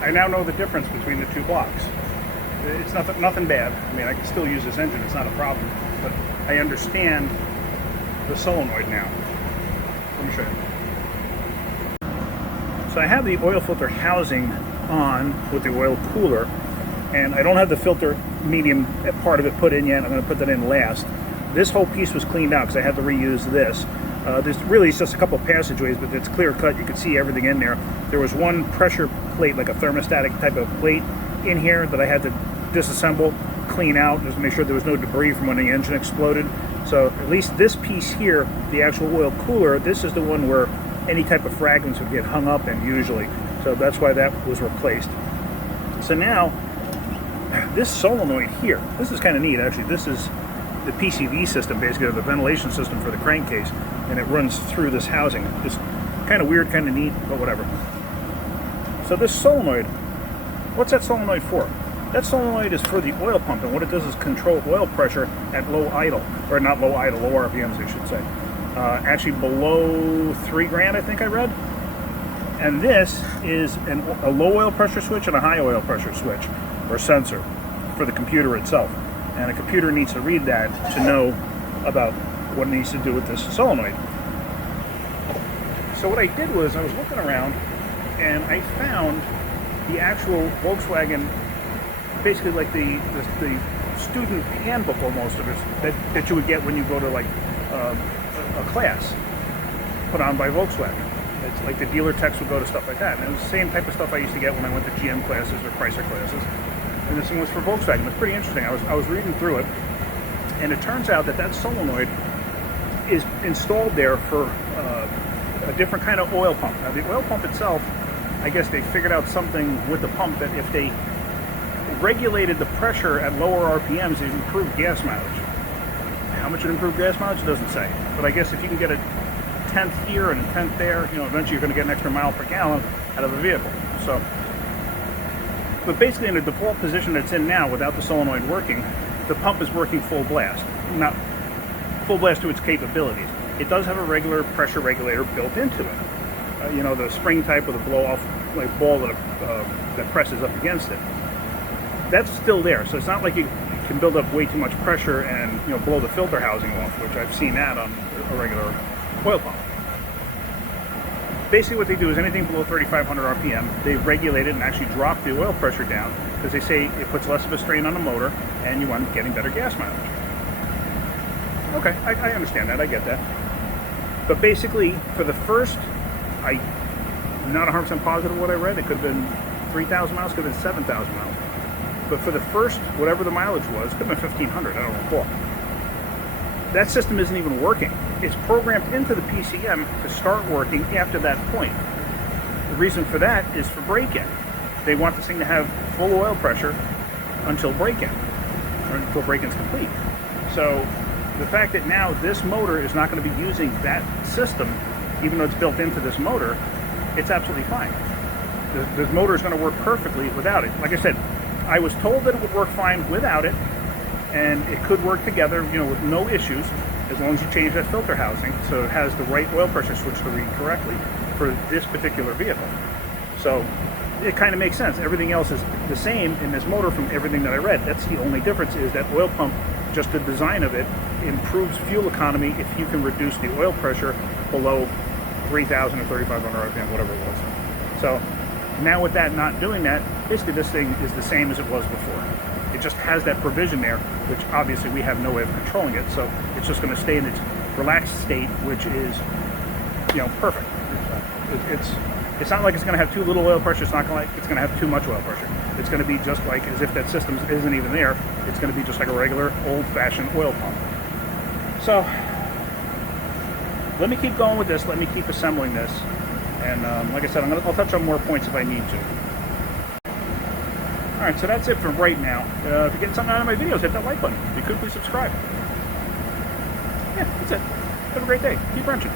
I now know the difference between the two blocks. It's nothing bad. I mean, I can still use this engine, it's not a problem, but I understand the solenoid now. Let me show you. So I have the oil filter housing on with the oil cooler, and I don't have the filter medium part of it put in yet. I'm going to put that in last. This whole piece was cleaned out because I had to reuse this. There's really just a couple passageways, but it's clear cut. You can see everything in there. There was one pressure plate, like a thermostatic type of plate in here that I had to disassemble, clean out, just to make sure there was no debris from when the engine exploded. So at least this piece here, the actual oil cooler, this is the one where any type of fragments would get hung up in usually. So that's why that was replaced. So now, this solenoid here, this is kind of neat actually. This is the PCV system, basically, or the ventilation system for the crankcase, and it runs through this housing. Just kind of weird, kind of neat, but whatever. So this solenoid, what's that solenoid for? That solenoid is for the oil pump, and what it does is control oil pressure at low idle, or not low idle, low RPMs I should say. Actually below 3 grand, I think I read. And this is a low oil pressure switch and a high oil pressure switch, or sensor, for the computer itself. And a computer needs to read that to know about what it needs to do with this solenoid. So what I did was I was looking around and I found the actual Volkswagen, basically like the student handbook almost of it that you would get when you go to like a class put on by Volkswagen. It's like the dealer techs would go to stuff like that. And it was the same type of stuff I used to get when I went to GM classes or Chrysler classes. And this one was for Volkswagen. It was pretty interesting. I was reading through it, and it turns out that solenoid is installed there for a different kind of oil pump. Now the oil pump itself, I guess they figured out something with the pump that if they regulated the pressure at lower RPMs, it improved gas mileage. How much it improved gas mileage, it doesn't say. But I guess if you can get a 10th here and a 10th there, you know, eventually you're going to get an extra mile per gallon out of a vehicle. So, but basically in the default position that it's in now, without the solenoid working, the pump is working full blast. Not full blast to its capabilities. It does have a regular pressure regulator built into it. You know, the spring type with a blow-off like ball that presses up against it. That's still there, so it's not like you can build up way too much pressure and, you know, blow the filter housing off, which I've seen that on a regular oil pump. Basically what they do is anything below 3,500 RPM, they regulate it and actually drop the oil pressure down because they say it puts less of a strain on the motor and you wind up getting better gas mileage. Okay, I understand that, I get that. But basically, for the first, I'm not 100% positive what I read, it could have been 3,000 miles, could have been 7,000 miles. But for the first, whatever the mileage was, could have been 1,500, I don't recall. That system isn't even working. It's programmed into the PCM to start working after that point. The reason for that is for break-in. They want this thing to have full oil pressure until break-in, or until break-in's complete. So the fact that now this motor is not going to be using that system, even though it's built into this motor, it's absolutely fine. The motor is going to work perfectly without it. Like I said, I was told that it would work fine without it, and it could work together, you know, with no issues, as long as you change that filter housing so it has the right oil pressure switch to read correctly for this particular vehicle. So it kind of makes sense. Everything else is the same in this motor from everything that I read. That's the only difference, is that oil pump, just the design of it, improves fuel economy if you can reduce the oil pressure below 3,000 or 3,500 RPM, whatever it was. So now with that not doing that, basically this thing is the same as it was before. It just has that provision there, which obviously we have no way of controlling it, so it's just going to stay in its relaxed state, which is, you know, perfect. It's not like it's going to have too little oil pressure. It's not like it's going to have too much oil pressure. It's going to be just like as if that system isn't even there. It's going to be just like a regular old-fashioned oil pump. So let me keep going with this. Let me keep assembling this, and like I said, I'll touch on more points if I need to. All right, so that's it for right now. If you're getting something out of my videos, hit that like button. If you could, please subscribe. Yeah, that's it. Have a great day. Keep wrenching.